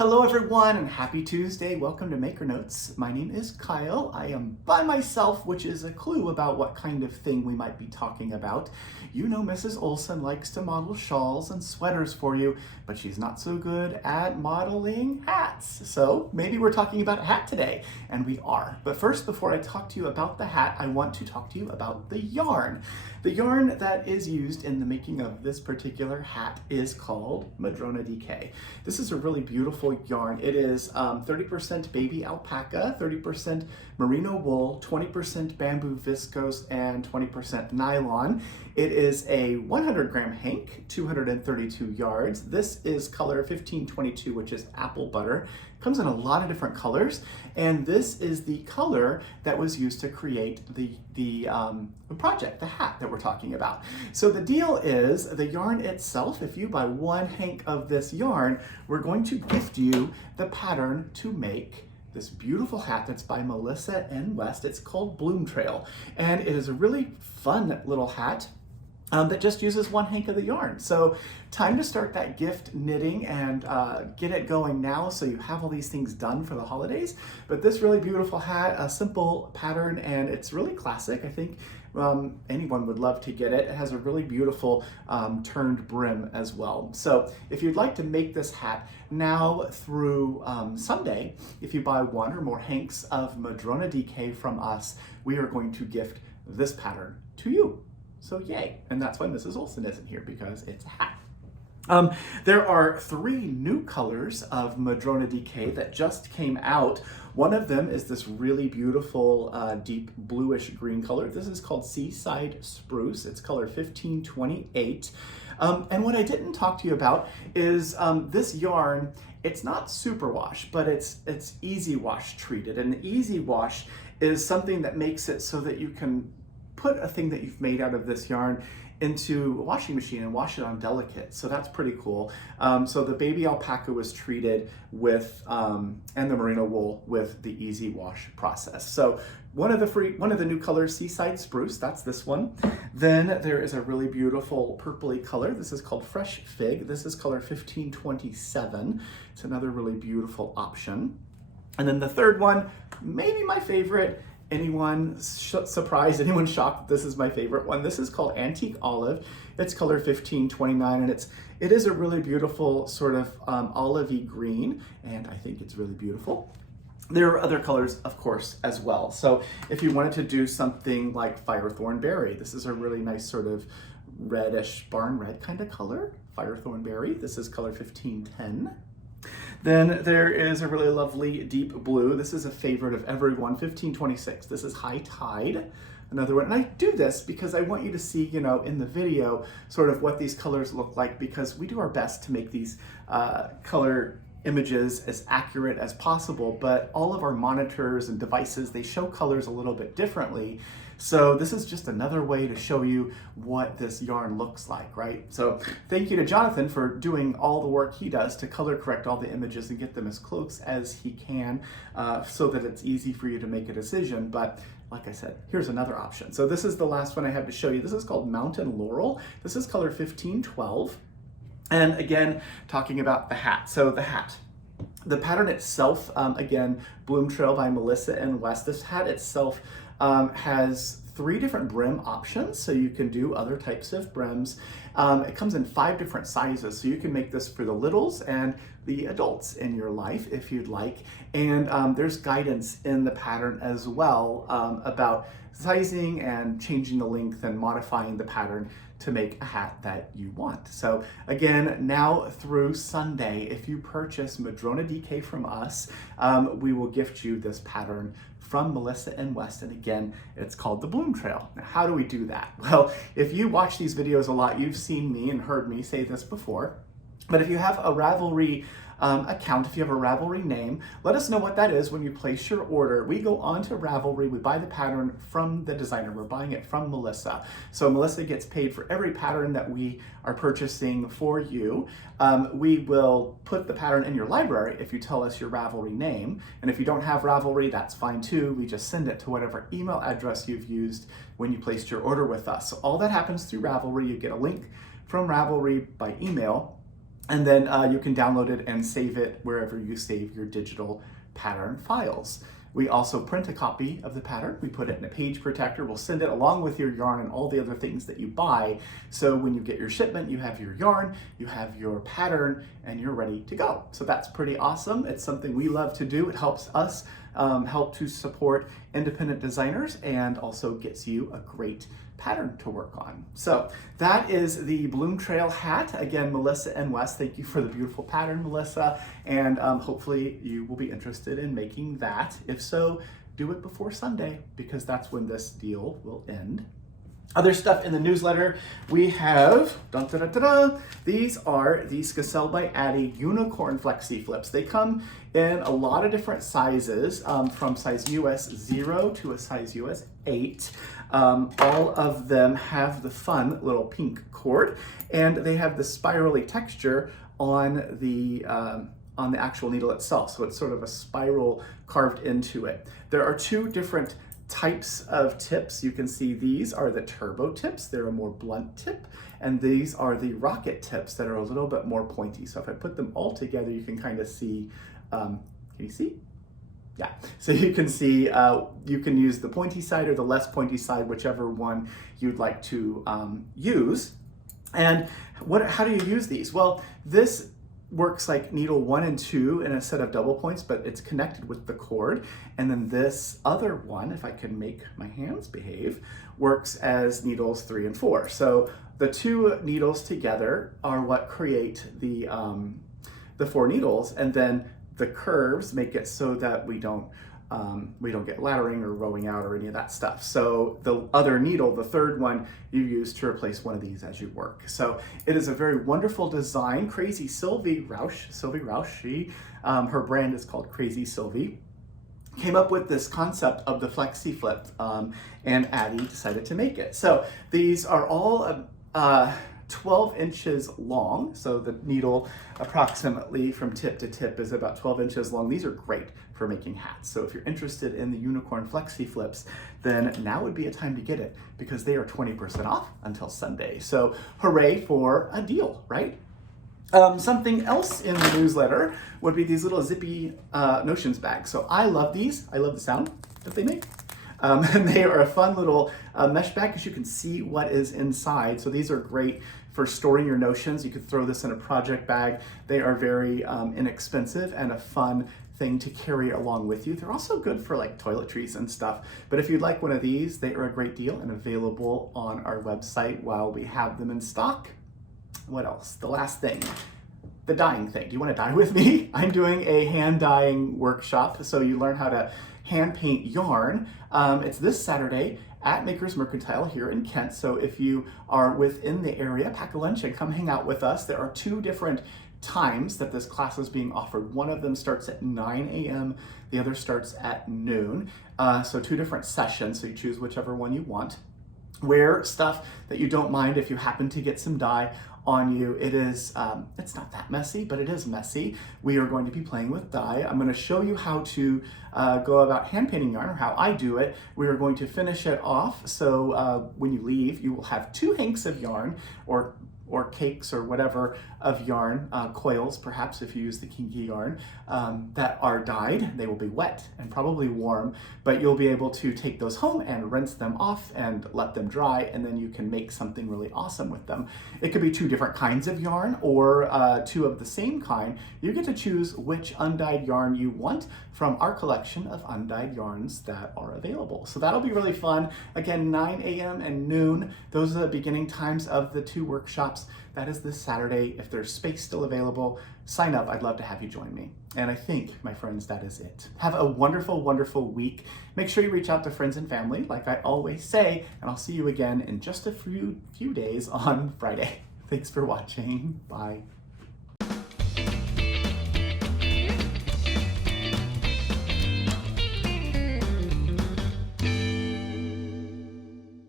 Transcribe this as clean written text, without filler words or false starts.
Hello everyone and happy Tuesday. Welcome to Maker Notes. My name is Kyle. I am by myself, which is a clue about what kind of thing we might be talking about. You know Mrs. Olson likes to model shawls and sweaters for you, but she's not so good at modeling hats. So maybe we're talking about a hat today, and we are. But first, before I talk to you about the hat, I want to talk to you about the yarn. The yarn that is used in the making of this particular hat is called Madrona DK. This is a really beautiful yarn. It is 30% baby alpaca, 30% merino wool, 20% bamboo viscose, and 20% nylon. It is a 100 gram hank, 232 yards. This is color 1522, which is apple butter. It comes in a lot of different colors, and this is the color that was used to create the project, the hat that we're talking about. So the deal is the yarn itself, if you buy one hank of this yarn, we're going to gift you the pattern to make this beautiful hat that's by Melissa N. West. It's called Bloom Trail, and it is a really fun little hat that just uses one hank of the yarn. So time to start that gift knitting and get it going now so you have all these things done for the holidays. But this really beautiful hat, a simple pattern, and it's really classic. I think anyone would love to get it. It has a really beautiful turned brim as well. So if you'd like to make this hat now through Sunday, if you buy one or more hanks of Madrona DK from us, we are going to gift this pattern to you. So yay, and that's why Mrs. Olson isn't here, because it's a hat. There are 3 new colors of Madrona DK that just came out. One of them is this really beautiful deep bluish green color. This is called Seaside Spruce. It's color 1528. And what I didn't talk to you about is this yarn. It's not superwash, but it's easy wash treated. And the easy wash is something that makes it so that you can put a thing that you've made out of this yarn into a washing machine and wash it on delicate. So that's pretty cool. So the baby alpaca was treated with, and the merino wool with the easy wash process. So one of the new colors, Seaside Spruce, that's this one. Then there is a really beautiful purpley color. This is called Fresh Fig. This is color 1527. It's another really beautiful option. And then the third one, maybe my favorite. Anyone surprised? Anyone shocked that this is my favorite one? This is called Antique Olive. It's color 1529, and it is a really beautiful sort of olivey green, and I think it's really beautiful. There are other colors, of course, as well. So if you wanted to do something like Firethorn Berry, this is a really nice sort of reddish barn red kind of color. Firethorn Berry. This is color 1510. Then there is a really lovely deep blue. This is a favorite of everyone, 1526. This is High Tide, another one. And I do this because I want you to see, you know, in the video, sort of what these colors look like, because we do our best to make these color images as accurate as possible, but all of our monitors and devices, they show colors a little bit differently. So this is just another way to show you what this yarn looks like, right? So thank you to Jonathan for doing all the work he does to color correct all the images and get them as close as he can so that it's easy for you to make a decision. But like I said, here's another option. So this is the last one I have to show you. This is called Mountain Laurel. This is color 1512. And again, talking about the hat. So the hat. The pattern itself, again, Bloom Trail by Melissa N. West. This hat itself has 3 different brim options, so you can do other types of brims. It comes in 5 different sizes, so you can make this for the littles and the adults in your life if you'd like. And there's guidance in the pattern as well about sizing and changing the length and modifying the pattern to make a hat that you want. So again, now through Sunday, if you purchase Madrona DK from us, we will gift you this pattern from Melissa N. West. And again, it's called the Bloom Trail. Now, how do we do that? Well, if you watch these videos a lot, you've seen me and heard me say this before. But if you have a Ravelry account, if you have a Ravelry name, let us know what that is when you place your order. We go on to Ravelry, we buy the pattern from the designer. We're buying it from Melissa. So Melissa gets paid for every pattern that we are purchasing for you. We will put the pattern in your library if you tell us your Ravelry name. And if you don't have Ravelry, that's fine too. We just send it to whatever email address you've used when you placed your order with us. So all that happens through Ravelry. You get a link from Ravelry by email. And then you can download it and save it wherever you save your digital pattern files. We also print a copy of the pattern. We put it in a page protector. We'll send it along with your yarn and all the other things that you buy. So when you get your shipment, you have your yarn, you have your pattern, and you're ready to go. So that's pretty awesome. It's something we love to do. It helps us help to support independent designers and also gets you a great pattern to work on. So that is the Bloom Trail hat. Again, Melissa and Wes, thank you for the beautiful pattern, Melissa. And hopefully you will be interested in making that. If so, do it before Sunday because that's when this deal will end. Other stuff in the newsletter, we have, these are the Skacel by Addi Unicorn Flexi Flips. They come in a lot of different sizes, from size US 0 to a size US 8. All of them have the fun little pink cord, and they have the spirally texture on the actual needle itself. So it's sort of a spiral carved into it. There are two different types of tips. You can see these are the turbo tips. They're a more blunt tip, and these are the rocket tips that are a little bit more pointy. So if I put them all together, you can kind of see, can you see? Yeah, so you can see, you can use the pointy side or the less pointy side, whichever one you'd like to use. And how do you use these? Well, this works like needle 1 and 2 in a set of double points, but it's connected with the cord. And then this other one, if I can make my hands behave, works as needles 3 and 4. So the two needles together are what create the 4 needles, and then the curves make it so that we don't get laddering or rowing out or any of that stuff. So the other needle, the third one, you use to replace one of these as you work. So it is a very wonderful design. Crazy Sylvie Rausch, her brand is called Crazy Sylvie, came up with this concept of the Flexi Flip, and Addi decided to make it. So these are all 12 inches long. So the needle approximately from tip to tip is about 12 inches long. These are great for making hats. So if you're interested in the Unicorn Flexi Flips, then now would be a time to get it because they are 20% off until Sunday. So hooray for a deal, right? Something else in the newsletter would be these little zippy Notions bags. So I love these. I love the sound that they make. And they are a fun little mesh bag because you can see what is inside. So these are great for storing your Notions. You could throw this in a project bag. They are very inexpensive and a fun thing to carry along with you. They're also good for like toiletries and stuff. But if you'd like one of these, they are a great deal and available on our website while we have them in stock. What else? The last thing. The dyeing thing. Do you want to dye with me? I'm doing a hand dyeing workshop. So you learn how to hand paint yarn. It's this Saturday at Makers Mercantile here in Kent. So if you are within the area, pack a lunch and come hang out with us. There are 2 different times that this class is being offered. One of them starts at 9 a.m. The other starts at noon. So 2 different sessions. So you choose whichever one you want. Wear stuff that you don't mind if you happen to get some dye on you. It is, it's not that messy, but it is messy. We are going to be playing with dye. I'm going to show you how to go about hand painting yarn, or how I do it. We are going to finish it off. So when you leave, you will have 2 hanks of yarn, or cakes or whatever of yarn, coils perhaps if you use the kinky yarn, that are dyed. They will be wet and probably warm, but you'll be able to take those home and rinse them off and let them dry, and then you can make something really awesome with them. It could be 2 different kinds of yarn or 2 of the same kind. You get to choose which undyed yarn you want from our collection of undyed yarns that are available. So that'll be really fun. Again, 9 a.m. and noon. Those are the beginning times of the 2 workshops. That is this Saturday. If there's space still available, sign up. I'd love to have you join me. And I think, my friends, that is it. Have a wonderful, wonderful week. Make sure you reach out to friends and family, like I always say, and I'll see you again in just a few days on Friday. Thanks for watching. Bye.